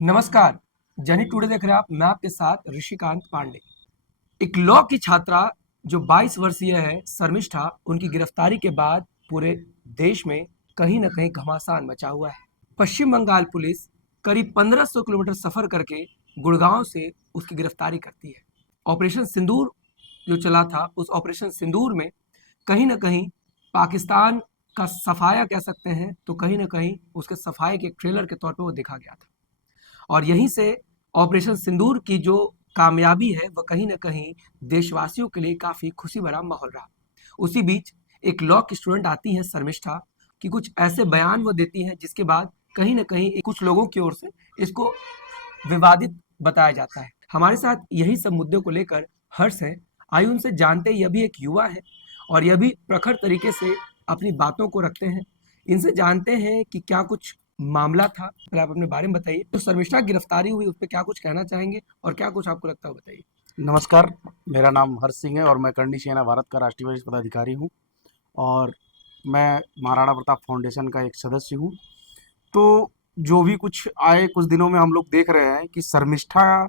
नमस्कार। जनी टुडे देख रहे हैं आप। मैं आपके साथ ऋषिकांत पांडे। एक लॉ की छात्रा जो 22 वर्षीय है शर्मिष्ठा, उनकी गिरफ्तारी के बाद पूरे देश में कहीं न कहीं घमासान मचा हुआ है। पश्चिम बंगाल पुलिस करीब 1500 किलोमीटर सफर करके गुड़गांव से उसकी गिरफ्तारी करती है। ऑपरेशन सिंदूर जो चला था, उस ऑपरेशन सिंदूर में कहीं न कहीं पाकिस्तान का सफाया कह सकते हैं, तो कहीं न कहीं उसके सफाये के एक ट्रेलर के तौर पे वो देखा गया था। और यहीं से ऑपरेशन सिंदूर की जो कामयाबी है वह कहीं न कहीं देशवासियों के लिए काफ़ी खुशी भरा माहौल रहा। उसी बीच एक लॉ की स्टूडेंट आती है शर्मिष्ठा, कि कुछ ऐसे बयान वो देती हैं जिसके बाद कहीं न कहीं कुछ लोगों की ओर से इसको विवादित बताया जाता है। हमारे साथ यही सब मुद्दों को लेकर हर्ष है। आइए उनसे जानते हैं, यह भी एक युवा है और यह भी प्रखर तरीके से अपनी बातों को रखते हैं। इनसे जानते हैं कि क्या कुछ मामला था। पहले आप अपने बारे में बताइए, तो शर्मिष्ठा की गिरफ्तारी हुई उस पर क्या कुछ कहना चाहेंगे और क्या कुछ आपको लगता है बताइए। नमस्कार, मेरा नाम हर्ष सिंह है और मैं करणी सेना भारत का राष्ट्रीय वरिष्ठ पदाधिकारी हूँ और मैं महाराणा प्रताप फाउंडेशन का एक सदस्य हूँ। तो जो भी कुछ आए कुछ दिनों में हम लोग देख रहे हैं कि शर्मिष्ठा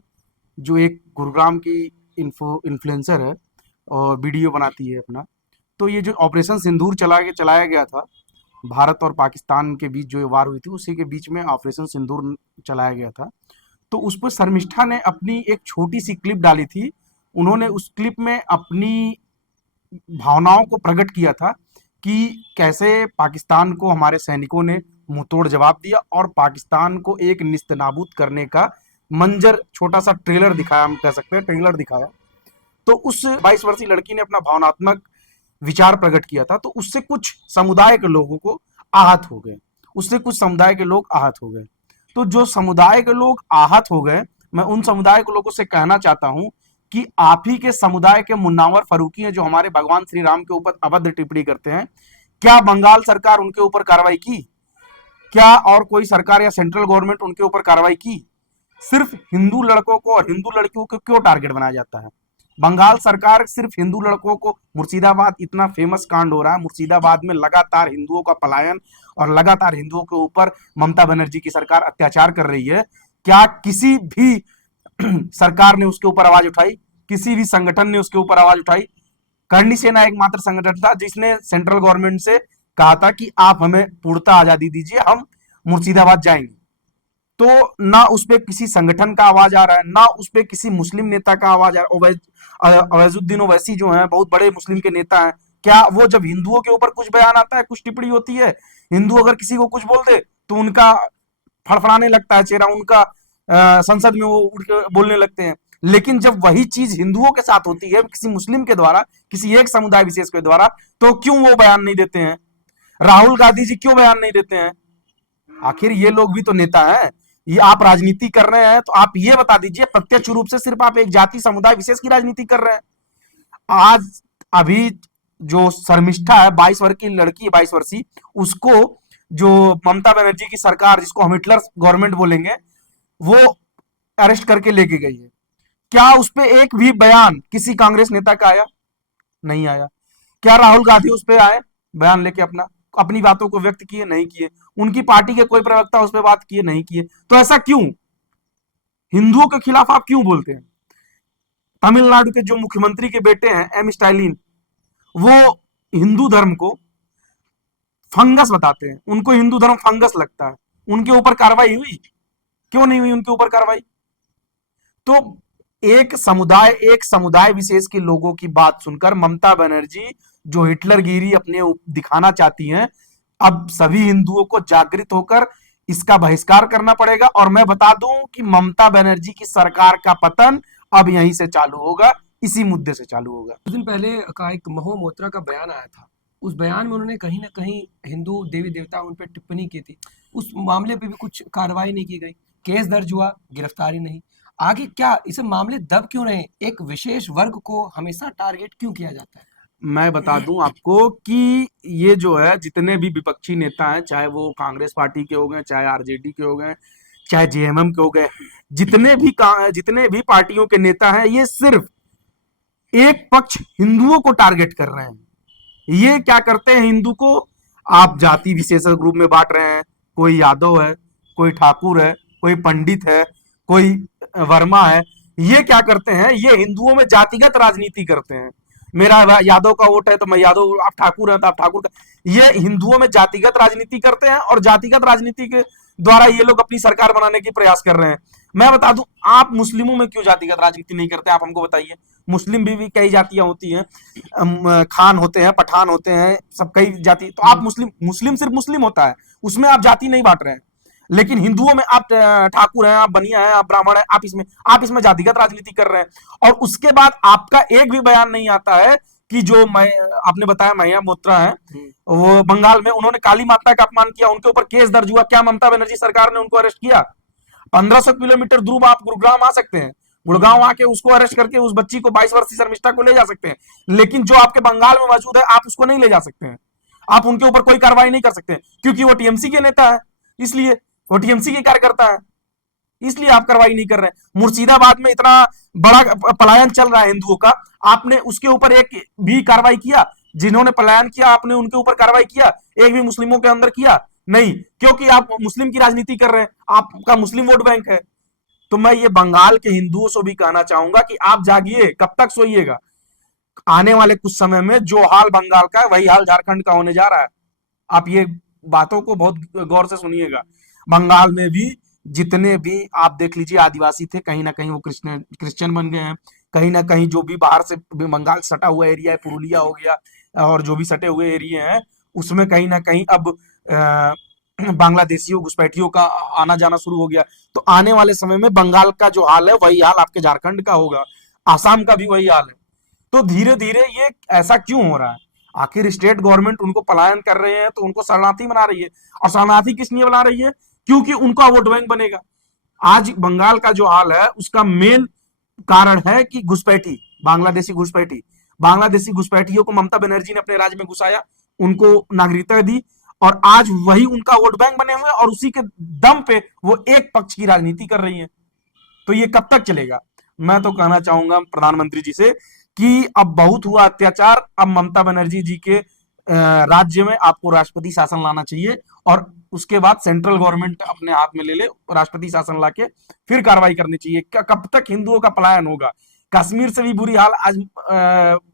जो एक गुरुग्राम की इन्फ्लुएंसर है और वीडियो बनाती है अपना, तो ये जो ऑपरेशन सिंदूर चलाया गया था, भारत और पाकिस्तान के बीच जो ये वार हुई थी उसी के बीच में ऑपरेशन सिंदूर चलाया गया था। तो उस पर शर्मिष्ठा ने अपनी एक छोटी सी क्लिप डाली थी। उन्होंने उस क्लिप में अपनी भावनाओं को प्रकट किया था कि कैसे पाकिस्तान को हमारे सैनिकों ने मुंहतोड़ जवाब दिया और पाकिस्तान को एक निस्तनाबूद करने का मंजर, छोटा सा ट्रेलर दिखाया, हम कह सकते हैं ट्रेलर दिखाया। तो उस 22 वर्षीय लड़की ने अपना भावनात्मक विचार प्रकट किया था, तो उससे कुछ समुदाय के लोगों को आहत हो गए। उससे कुछ समुदाय के लोग आहत हो गए। तो जो समुदाय के लोग आहत हो गए, मैं उन समुदाय के लोगों से कहना चाहता हूं कि आप ही के समुदाय के मुन्नावर फरूकी हैं जो हमारे भगवान श्री राम के ऊपर अभद्र टिप्पणी करते हैं। क्या बंगाल सरकार उनके ऊपर कार्रवाई की? क्या और कोई सरकार या सेंट्रल गवर्नमेंट उनके ऊपर कार्रवाई की? सिर्फ हिंदू लड़कों को और हिंदू लड़कियों को क्यों टारगेट बनाया जाता है? बंगाल सरकार सिर्फ हिंदू लड़कों को, मुर्शिदाबाद इतना फेमस कांड हो रहा है, मुर्शिदाबाद में लगातार हिंदुओं का पलायन और लगातार हिंदुओं के ऊपर ममता बनर्जी की सरकार अत्याचार कर रही है। क्या किसी भी सरकार ने उसके ऊपर आवाज उठाई? किसी भी संगठन ने उसके ऊपर आवाज उठाई? करणी सेना एकमात्र संगठन था जिसने सेंट्रल गवर्नमेंट से कहा था कि आप हमें पूर्णतः आजादी दीजिए, हम मुर्शिदाबाद जाएंगे। तो ना उस पे किसी संगठन का आवाज आ रहा है, ना उस पे किसी मुस्लिम नेता का आवाज आ रहा है। अवैजुद्दीन ओवैसी जो है, बहुत बड़े मुस्लिम के नेता हैं, क्या वो जब हिंदुओं के ऊपर कुछ बयान आता है, कुछ टिप्पणी होती है, हिंदू अगर किसी को कुछ बोल दे तो उनका फड़फड़ाने लगता है चेहरा, उनका संसद में वो उठ के बोलने लगते हैं। लेकिन जब वही चीज हिंदुओं के साथ होती है, किसी मुस्लिम के द्वारा, किसी एक समुदाय विशेष के द्वारा, तो क्यों वो बयान नहीं देते हैं? राहुल गांधी जी क्यों बयान नहीं देते हैं? आखिर ये लोग भी तो नेता हैं। ये आप राजनीति कर रहे हैं तो आप ये बता दीजिए, प्रत्यक्ष रूप से सिर्फ आप एक जाति समुदाय विशेष की राजनीति कर रहे हैं। आज अभी जो शर्मिष्ठा है, 22 वर्ष की लड़की है, 22 वर्षीय, उसको जो ममता बनर्जी की सरकार, जिसको हम हिटलर गवर्नमेंट बोलेंगे, वो अरेस्ट करके लेके गई है। क्या उस पर एक भी बयान किसी कांग्रेस नेता का आया? नहीं आया। क्या राहुल गांधी उस पर आए बयान लेके अपनी बातों को व्यक्त किए? नहीं किए। उनकी पार्टी के कोई प्रवक्ता उस पर बात किए? नहीं किए। तो ऐसा क्यों? हिंदुओं के खिलाफ आप क्यों बोलते हैं? तमिलनाडु के जो मुख्यमंत्री के बेटे हैं एम स्टालिन, वो हिंदू धर्म को फंगस बताते हैं, उनको हिंदू धर्म फंगस लगता है। उनके ऊपर कार्रवाई हुई? क्यों नहीं हुई उनके ऊपर कार्रवाई? तो एक समुदाय विशेष के लोगों की बात सुनकर ममता बनर्जी जो हिटलरगिरी अपने दिखाना चाहती हैं, अब सभी हिंदुओं को जागृत होकर इसका बहिष्कार करना पड़ेगा। और मैं बता दूं कि ममता बनर्जी की सरकार का पतन अब यहीं से चालू होगा, इसी मुद्दे से चालू होगा। कुछ दिन पहले का एक महो मोत्रा का बयान आया था। उस बयान में उन्होंने कहीं ना कहीं हिंदू देवी देवता उन पर टिप्पणी की थी। उस मामले पे भी कुछ कार्रवाई नहीं की गई। केस दर्ज हुआ, गिरफ्तारी नहीं। आगे क्या इसे मामले दब क्यों रहे? एक विशेष वर्ग को हमेशा टारगेट क्यों किया जाता है? मैं बता दूं आपको कि ये जो है, जितने भी विपक्षी नेता हैं, चाहे वो कांग्रेस पार्टी के हो गए, चाहे आरजेडी के हो गए, चाहे जेएमएम के हो गए, जितने भी पार्टियों के नेता हैं, ये सिर्फ एक पक्ष हिंदुओं को टारगेट कर रहे हैं। ये क्या करते हैं, हिंदू को आप जाति विशेष ग्रुप में बांट रहे हैं। कोई यादव है, कोई ठाकुर है, कोई पंडित है, कोई वर्मा है, ये क्या करते हैं, ये हिंदुओं में जातिगत राजनीति करते हैं। मेरा यादव का वोट है तो मैं यादव, आप ठाकुर हैं तो आप ठाकुर का, ये हिंदुओं में जातिगत राजनीति करते हैं और जातिगत राजनीति के द्वारा ये लोग अपनी सरकार बनाने की प्रयास कर रहे हैं। मैं बता दूं, आप मुस्लिमों में क्यों जातिगत राजनीति नहीं करते, आप हमको बताइए। मुस्लिम भी कई जातियां होती हैं, खान होते हैं, पठान होते हैं, सब कई जाति, तो आप मुस्लिम, मुस्लिम सिर्फ मुस्लिम होता है, उसमें आप जाति नहीं बांट रहे हैं। लेकिन हिंदुओं में आप ठाकुर हैं, आप बनिया हैं, आप ब्राह्मण हैं, आप इसमें जातिगत राजनीति कर रहे हैं। और उसके बाद आपका एक भी बयान नहीं आता है कि जो मैं, आपने बताया महिला मोत्रा है, वो बंगाल में उन्होंने काली माता का अपमान किया, उनके ऊपर केस दर्ज हुआ, क्या ममता बनर्जी सरकार ने उनको अरेस्ट किया? 1500 किलोमीटर दूर आप गुरुग्राम आ सकते हैं, गुड़गांव आके उसको अरेस्ट करके उस बच्ची को, 22 वर्षीय शर्मिष्ठा को ले जा सकते हैं। लेकिन जो आपके बंगाल में मौजूद है, आप उसको नहीं ले जा सकते हैं, आप उनके ऊपर कोई कार्रवाई नहीं कर सकते, क्योंकि वो टीएमसी के नेता है, इसलिए वो टीएमसी के कार्यकर्ता है, इसलिए आप कार्रवाई नहीं कर रहे हैं। मुर्शिदाबाद में इतना बड़ा पलायन चल रहा है हिंदुओं का, आपने उसके ऊपर एक भी कार्रवाई किया? जिन्होंने पलायन किया आपने उनके ऊपर कार्रवाई किया? एक भी मुस्लिमों के अंदर किया? नहीं, क्योंकि आप मुस्लिम की राजनीति कर रहे हैं, आपका मुस्लिम वोट बैंक है। तो मैं ये बंगाल के हिंदुओं से भी कहना चाहूंगा कि आप जागिए, कब तक सोइएगा? आने वाले कुछ समय में जो हाल बंगाल का है वही हाल झारखंड का होने जा रहा है। आप ये बातों को बहुत गौर से सुनिएगा। बंगाल में भी जितने भी आप देख लीजिए आदिवासी थे, कहीं ना कहीं वो क्रिश्चियन बन गए हैं, कहीं ना कहीं जो भी बाहर से बंगाल सटा हुआ एरिया है, पुरुलिया हो गया और जो भी सटे हुए एरिया हैं, उसमें कहीं ना कहीं अब बांग्लादेशियों, घुसपैठियों का आना जाना शुरू हो गया। तो आने वाले समय में बंगाल का जो हाल है वही हाल आपके झारखंड का होगा, आसाम का भी वही हाल है। तो धीरे धीरे ये ऐसा क्यों हो रहा है? आखिर स्टेट गवर्नमेंट उनको पलायन कर रहे हैं तो उनको शरणार्थी बना रही है, और शरणार्थी किस लिए बना रही है? क्योंकि उनका वोट बैंक बनेगा। आज बंगाल का जो हाल है उसका मेन कारण है कि घुसपैठी, बांग्लादेशी घुसपैठियों को ममता बनर्जी ने अपने राज्य में घुसाया, उनको नागरिकता दी, और आज वही उनका वोट बैंक बने हुए, और उसी के दम पे वो एक पक्ष की राजनीति कर रही है। तो ये कब तक चलेगा? मैं तो कहना चाहूंगा प्रधानमंत्री जी से कि अब बहुत हुआ अत्याचार, अब ममता बनर्जी जी के राज्य में आपको राष्ट्रपति शासन लाना चाहिए, और उसके बाद सेंट्रल गवर्नमेंट अपने हाथ में ले ले, राष्ट्रपति शासन लाके फिर कार्रवाई करनी चाहिए। कब तक हिंदुओं का पलायन होगा? कश्मीर से भी बुरी हाल आज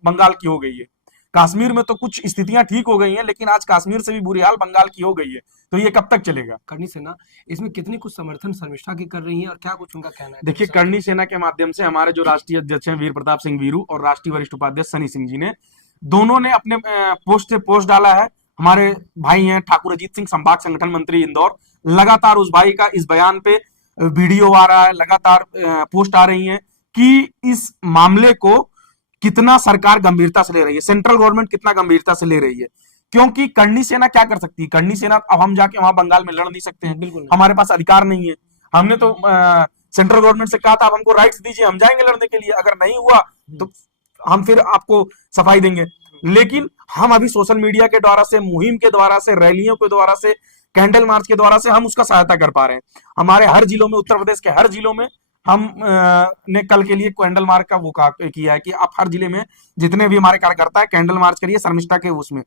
बंगाल की हो गई है। कश्मीर में तो कुछ स्थितियां ठीक हो गई हैं, लेकिन आज कश्मीर से भी बुरी हाल बंगाल की हो गई है। तो ये कब तक चलेगा? करनी सेना इसमें कितनी कुछ समर्थन शर्मिष्ठा की कर रही है, और क्या कुछ उनका कहना है? देखिए, करनी सेना के माध्यम से हमारे जो राष्ट्रीय अध्यक्ष हैं वीर प्रताप सिंह वीरू और राष्ट्रीय वरिष्ठ उपाध्यक्ष सनी सिंह जी ने, दोनों ने अपने पोस्ट से पोस्ट डाला है। हमारे भाई हैं ठाकुर अजीत सिंह, संभाग संगठन मंत्री इंदौर, लगातार उस भाई का इस बयान पे वीडियो आ रहा है, लगातार पोस्ट आ रही है कि इस मामले को कितना सरकार गंभीरता से ले रही है, सेंट्रल गवर्नमेंट कितना गंभीरता से ले रही है। क्योंकि करनी सेना क्या कर सकती है? करनी सेना, अब हम जाके वहां बंगाल में लड़ नहीं सकते हैं, बिल्कुल हमारे पास अधिकार नहीं है। हमने तो सेंट्रल गवर्नमेंट से कहा था, आप हमको राइट्स दीजिए, हम जाएंगे लड़ने के लिए, अगर नहीं हुआ तो हम फिर आपको सफाई देंगे। लेकिन हम अभी सोशल मीडिया के द्वारा से, मुहिम के द्वारा से, रैलियों के द्वारा से, कैंडल मार्च के द्वारा से हम उसका सहायता कर पा रहे हैं। हमारे हर जिलों में, उत्तर प्रदेश के हर जिलों में हम ने कल के लिए कैंडल मार्च का वो किया है कि आप हर जिले में जितने भी हमारे कार्यकर्ता है कैंडल मार्च करिए शर्मिष्ठा के उसमें।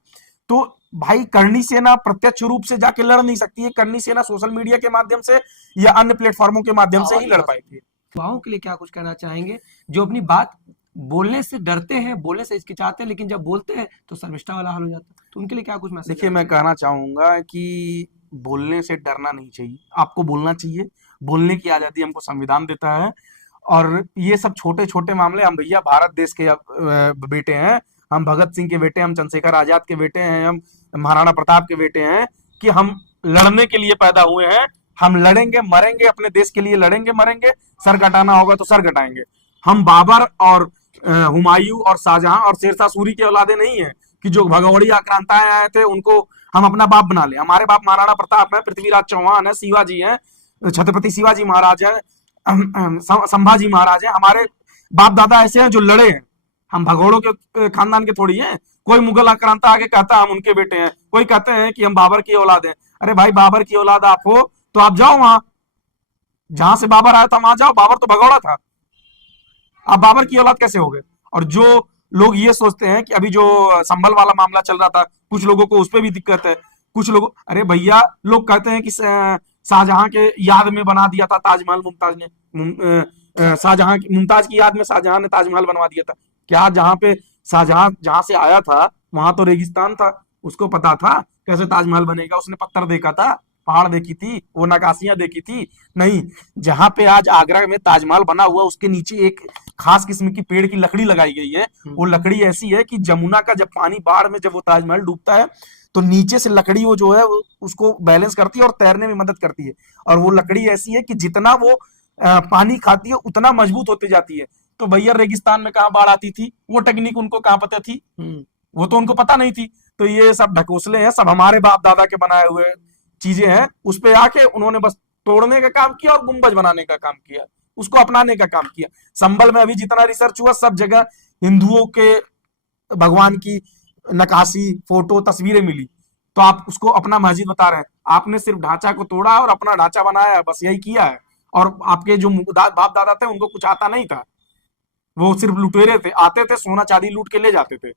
तो भाई, करनी सेना प्रत्यक्ष रूप से जाके लड़ नहीं सकती है, करनी सेना सोशल मीडिया के माध्यम से या अन्य प्लेटफॉर्मों के माध्यम से ही लड़ पाएगी। युवाओं के लिए क्या कुछ कहना चाहेंगे जो अपनी बात बोलने से डरते हैं, बोलने से हिचकिचाते हैं, लेकिन जब बोलते हैं तो शर्मिष्ठा वाला हाल हो जाता है? तो उनके लिए क्या कुछ मैसेज? देखिए, मैं कहना चाहूंगा कि बोलने से डरना नहीं चाहिए, आपको बोलना चाहिए, बोलने की आजादी हमको संविधान देता है। और ये सब छोटे छोटे मामले, हम भैया भारत देश के बेटे हैं, हम भगत सिंह के बेटे, हम चंद्रशेखर आजाद के बेटे हैं, हम महाराणा प्रताप के बेटे हैं, कि हम लड़ने के लिए पैदा हुए हैं। हम लड़ेंगे, मरेंगे, अपने देश के लिए लड़ेंगे, मरेंगे, सर कटाना होगा तो सर कटाएंगे। हम बाबर और हुमायूं और शाहजहां और शेरशाह सूरी के औलादे नहीं है कि जो भगौड़ी आक्रांताएं आए थे उनको हम अपना बाप बना ले। हमारे बाप महाराणा प्रताप है, पृथ्वीराज चौहान है, शिवाजी है, छत्रपति शिवाजी महाराज है, संभाजी महाराज है। हमारे बाप दादा ऐसे हैं जो लड़े हैं। हम भगोड़ों के खानदान के थोड़ी हैं। कोई मुगल आक्रांता आगे कहता है हम उनके बेटे हैं, कोई कहते हैं कि हम बाबर की औलाद हैं। अरे भाई, बाबर की औलाद आप हो तो आप जाओ वहां, जहां से बाबर आया था वहां जाओ। बाबर तो भगौड़ा था, आप बाबर की औलाद कैसे हो गए? और जो लोग ये सोचते हैं कि अभी जो संभल वाला मामला चल रहा था, कुछ लोगों को उस पर भी दिक्कत है, कुछ लोगों, अरे भैया, लोग कहते हैं कि शाहजहां के याद में बना दिया था ताजमहल, मुमताज ने शाहजहां की, मुमताज की याद में शाहजहां ने ताजमहल बनवा दिया था। क्या जहां पे शाहजहां जहां से आया था वहां तो रेगिस्तान था, उसको पता था कैसे ताजमहल बनेगा? उसने पत्थर देखा था, पहाड़ देखी थी, वो नकाशियां देखी थी? नहीं। जहां पे आज आगरा में ताजमहल बना हुआ उसके नीचे एक खास किस्म की पेड़ की लकड़ी लगाई गई है। वो लकड़ी ऐसी है कि जमुना का जब पानी बाढ़ में जब वो ताजमहल डूबता है तो नीचे से लकड़ी वो जो है वो उसको बैलेंस करती है और तैरने में मदद करती है। और वो लकड़ी ऐसी है कि जितना वो पानी खाती है उतना मजबूत होती जाती है। तो भैया रेगिस्तान में कहाँ बाढ़ आती थी? वो टेक्निक उनको कहाँ पता थी? वो तो उनको पता नहीं थी। तो ये सब ढकोसले हैं, सब हमारे बाप दादा के बनाए हुए चीजें हैं। उस पे आके उन्होंने बस तोड़ने का काम किया और गुंबज बनाने का काम किया, उसको अपनाने का काम किया। संभल में अभी जितना रिसर्च हुआ सब जगह हिंदुओं के भगवान की नकाशी, फोटो, तस्वीरें मिली। तो आप उसको अपना मस्जिद बता रहे हैं? आपने सिर्फ ढांचा को तोड़ा और अपना ढांचा बनाया है, बस यही किया है। और आपके जो बाप दादा थे उनको कुछ आता नहीं था, वो सिर्फ लुटेरे थे, आते थे सोना चांदी लूट के ले जाते थे।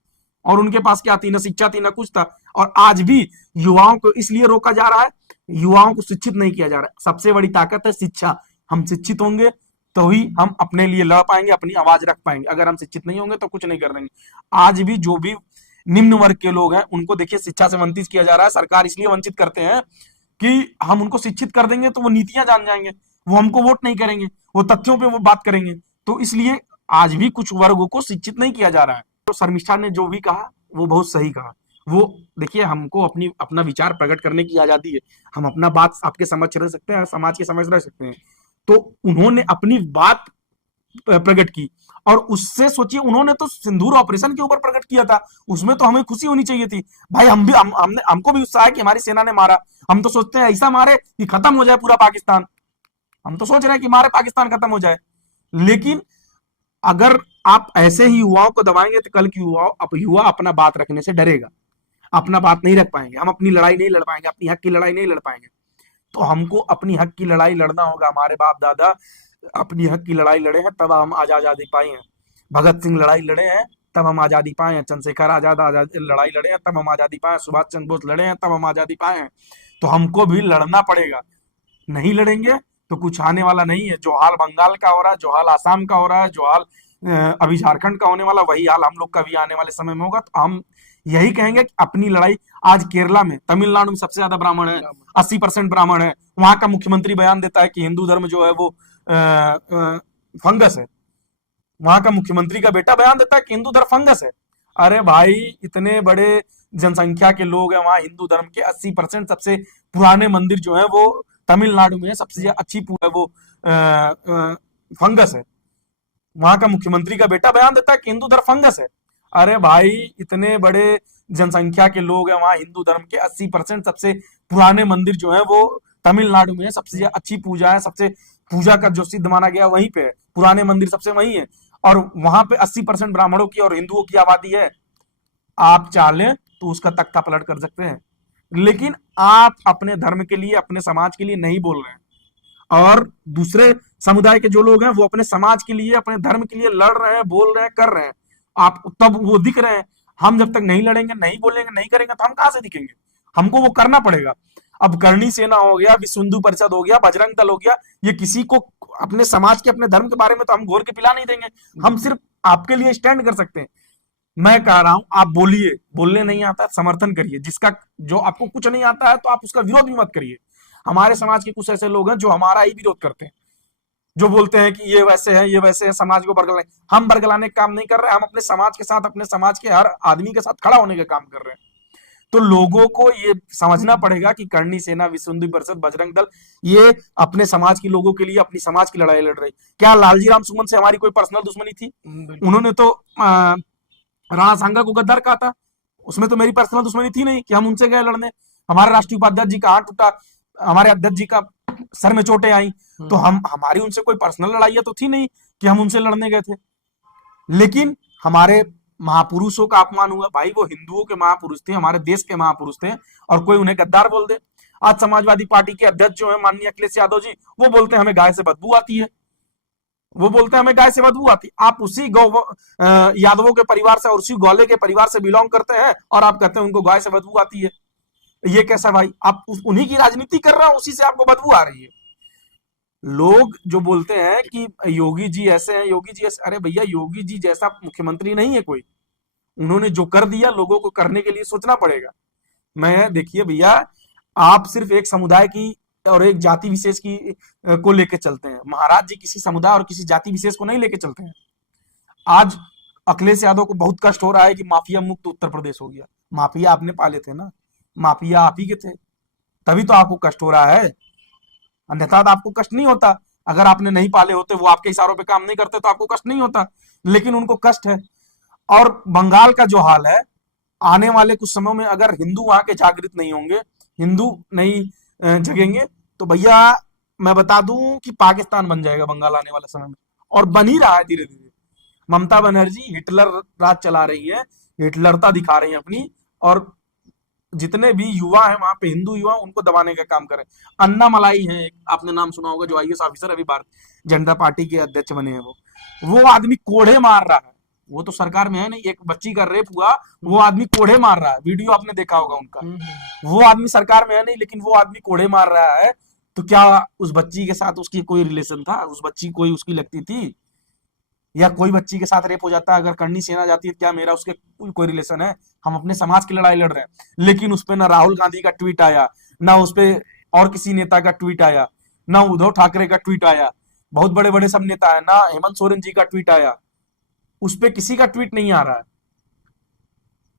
और उनके पास क्या थी? ना शिक्षा थी ना कुछ था। और आज भी युवाओं को इसलिए रोका जा रहा है, युवाओं को शिक्षित नहीं किया जा रहा है। सबसे बड़ी ताकत है शिक्षा। हम शिक्षित होंगे तो ही हम अपने लिए लड़ पाएंगे, अपनी आवाज रख पाएंगे। अगर हम शिक्षित नहीं होंगे तो कुछ नहीं कर देंगे। आज भी जो भी निम्न वर्ग के लोग हैं उनको देखिए शिक्षा से वंचित किया जा रहा है। सरकार इसलिए वंचित करते हैं कि हम उनको शिक्षित कर देंगे तो वो नीतियां जान जाएंगे, वो हमको वोट नहीं करेंगे, वो तथ्यों पे वो बात करेंगे। तो इसलिए आज भी कुछ वर्गों को शिक्षित नहीं किया जा रहा है। तो शर्मिष्ठा ने जो भी कहा वो बहुत सही कहा। वो देखिए, हमको अपना विचार प्रकट करने की आजादी है, हम अपना बात आपके समक्ष रख सकते हैं, समाज के समक्ष रख सकते हैं। तो उन्होंने अपनी बात प्रकट की और उससे सोचिए उन्होंने तो सिंदूर ऑपरेशन के ऊपर प्रकट किया था, उसमें तो हमें खुशी होनी चाहिए थी। भाई हम भी हमने हमको भी उत्साह है कि हमारी सेना ने मारा। हम तो सोचते हैं ऐसा मारे कि खत्म हो जाए पूरा पाकिस्तान। हम तो सोच रहे हैं कि मारे पाकिस्तान खत्म हो जाए। लेकिन अगर आप ऐसे ही युवाओं को दबाएंगे तो कल की युवा अपना बात रखने से डरेगा, अपना बात नहीं रख पाएंगे, हम अपनी लड़ाई नहीं लड़ पाएंगे, अपनी हक की लड़ाई नहीं लड़ पाएंगे। तो हमको अपनी हक की लड़ाई लड़ना होगा। हमारे बाप दादा अपनी हक की लड़ाई लड़े हैं तब हम आजादी पाए हैं। भगत सिंह लड़ाई लड़े हैं तब हम आजादी पाए हैं। चंद्रशेखर आजाद लड़ाई लड़े हैं तब हम आजादी पाए हैं। सुभाष चंद्र बोस लड़े हैं तब हम आजादी पाए हैं। तो हमको भी लड़ना पड़ेगा। नहीं लड़ेंगे तो कुछ आने वाला नहीं है। जो हाल बंगाल का हो रहा है, जो हाल आसाम का हो रहा है, जो हाल अभी झारखंड का होने वाला, वही हाल हम लोग का भी आने वाले समय में होगा। तो हम यही कहेंगे कि अपनी लड़ाई। आज केरला में, तमिलनाडु में सबसे ज्यादा ब्राह्मण है, 80% ब्राह्मण है। वहां का मुख्यमंत्री बयान देता है कि हिंदू धर्म जो है वो फंगस है। वहां का मुख्यमंत्री का बेटा बयान देता है कि हिंदू धर्म फंगस है। अरे भाई, इतने बड़े जनसंख्या के लोग हैं वहां, हिंदू धर्म के 80% सबसे पुराने मंदिर जो है वो तमिलनाडु में सबसे अच्छी है वो फंगस है। वहां का मुख्यमंत्री का बेटा बयान देता है कि हिंदू धर्म फंगस है। अरे भाई, इतने बड़े जनसंख्या के लोग हैं वहां, हिंदू धर्म के 80% सबसे पुराने मंदिर जो है वो तमिलनाडु में सबसे अच्छी पूजा है, सबसे पूजा का जो सिद्ध माना गया वहीं पे है, पुराने मंदिर सबसे वहीं है। और वहां पे 80% ब्राह्मणों की और हिंदुओं की आबादी है। आप चाहें तो उसका तख्ता पलट कर सकते हैं, लेकिन आप अपने धर्म के लिए, अपने समाज के लिए नहीं बोल रहे हैं। और दूसरे समुदाय के जो लोग हैं वो अपने समाज के लिए, अपने धर्म के लिए लड़ रहे हैं, बोल रहे हैं, कर रहे हैं। आप तब वो दिख रहे हैं। हम जब तक नहीं लड़ेंगे, नहीं बोलेंगे, नहीं करेंगे तो हम कहां से दिखेंगे? हमको वो करना पड़ेगा। अब करणी सेना हो गया, विश्व हिंदू परिषद हो गया, बजरंग दल हो गया, ये किसी को अपने समाज के, अपने धर्म के बारे में तो हम घोर के पिला नहीं देंगे। हम सिर्फ आपके लिए स्टैंड कर सकते हैं। मैं कह रहा हूं, आप बोलिए, बोलने नहीं आता समर्थन करिए। जिसका जो आपको कुछ नहीं आता है तो आप उसका विरोध भी मत करिए। हमारे समाज के कुछ ऐसे लोग हैं जो हमारा ही विरोध करते हैं, जो बोलते हैं कि ये वैसे है, ये वैसे है, समाज को बरगलाने। हम बरगलाने का काम नहीं कर रहे हैं, हम अपने समाज के साथ, अपने समाज के हर आदमी के साथ खड़ा होने का काम कर रहे हैं। तो लोगों को ये समझना पड़ेगा कि करणी सेना, विश्व हिंदू परिषद, बजरंग दल ये अपने समाज के लोगों के लिए, अपनी समाज की लड़ाई लड़ रही। क्या लालजी राम सुमन से हमारी कोई पर्सनल दुश्मनी थी? उन्होंने तो राणा सांगा को गद्दार कहा था, उसमें तो मेरी पर्सनल दुश्मनी थी नहीं कि हम उनसे गए लड़ने। हमारे राष्ट्रीय उपाध्यक्ष जी का हाथ टूटा, हमारे अध्यक्ष जी का सर में चोटें आई, तो हमारी उनसे कोई पर्सनल लड़ाई तो थी नहीं कि हम उनसे लड़ने गए थे। लेकिन हमारे महापुरुषों का अपमान हुआ। भाई, वो हिंदुओं के महापुरुष थे, हमारे देश के महापुरुष थे, और कोई उन्हें गद्दार बोल दे। आज समाजवादी पार्टी के अध्यक्ष जो है माननीय अखिलेश यादव जी, वो बोलते हैं हमें गाय से बदबू आती है। वो बोलते हैं हमें गाय से बदबू आती। आप उसी यादवों के परिवार से और उसी गौले के परिवार से बिलोंग करते हैं और आप कहते हैं उनको गाय से बदबू आती है। ये कैसा भाई, आप उन्हीं की राजनीति कर रहे हो, उसी से आपको बदबू आ रही है। लोग जो बोलते हैं कि योगी जी ऐसे हैं, योगी जी ऐसे, अरे भैया योगी जी जैसा मुख्यमंत्री नहीं है कोई। उन्होंने जो कर दिया, लोगों को करने के लिए सोचना पड़ेगा। मैं देखिए भैया, आप सिर्फ एक समुदाय की और एक जाति विशेष की को लेके चलते हैं। महाराज जी किसी समुदाय और किसी जाति विशेष को नहीं लेके चलते हैं। आज अखिलेश यादव को बहुत कष्ट हो रहा है कि माफिया मुक्त उत्तर प्रदेश हो गया। माफिया आपने पाले थे ना, माफिया आप ही के थे, तभी तो आपको कष्ट हो रहा है, अन्यथा तो आपको कष्ट नहीं होता। अगर आपने नहीं पाले होते, वो आपके इशारों पे काम नहीं करते, तो आपको कष्ट नहीं होता, लेकिन उनको कष्ट है। और बंगाल का जो हाल है, आने वाले कुछ समय में अगर हिंदू वहां के जागृत नहीं होंगे, हिंदू नहीं जगेंगे, तो भैया मैं बता दूं कि पाकिस्तान बन जाएगा बंगाल आने वाले समय में, और बन ही रहा है धीरे धीरे। ममता बनर्जी हिटलर राज चला रही है, हिटलरता दिखा रही है अपनी, और जितने भी युवा हैं वहां पे, हिंदू युवा, उनको दबाने का काम करे। अन्ना मलाई है, आपने नाम सुना होगा, जो आईएएस ऑफिसर अभी भारतीय जनता पार्टी के अध्यक्ष बने हैं। वो आदमी कोढ़े मार रहा है। वो तो सरकार में है नहीं, एक बच्ची का रेप हुआ, वो आदमी कोढ़े मार रहा है, वीडियो आपने देखा होगा उनका। वो आदमी सरकार में है नहीं, लेकिन वो आदमी कोढ़े मार रहा है। तो क्या उस बच्ची के साथ उसकी कोई रिलेशन था? उस बच्ची कोई उसकी लगती थी? या कोई बच्ची के साथ रेप हो जाता है, अगर करनी सेना जाती है, क्या मेरा उसके कोई रिलेशन है? हम अपने समाज की लड़ाई लड़ रहे हैं, लेकिन उस पे ना राहुल गांधी का ट्वीट आया, ना उस पे और किसी नेता का ट्वीट आया, ना उद्धव ठाकरे का ट्वीट आया, बहुत बड़े बड़े सब नेता है, ना हेमंत सोरेन जी का ट्वीट आया, उस पे किसी का ट्वीट नहीं आ रहा है।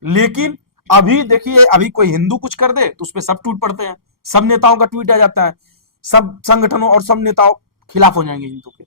लेकिन अभी देखिए, अभी कोई हिंदू कुछ कर दे तो उस पे सब ट्वीट पड़ते हैं, सब नेताओं का ट्वीट आ जाता है, सब संगठनों और सब नेताओं खिलाफ हो जाएंगे हिंदू के।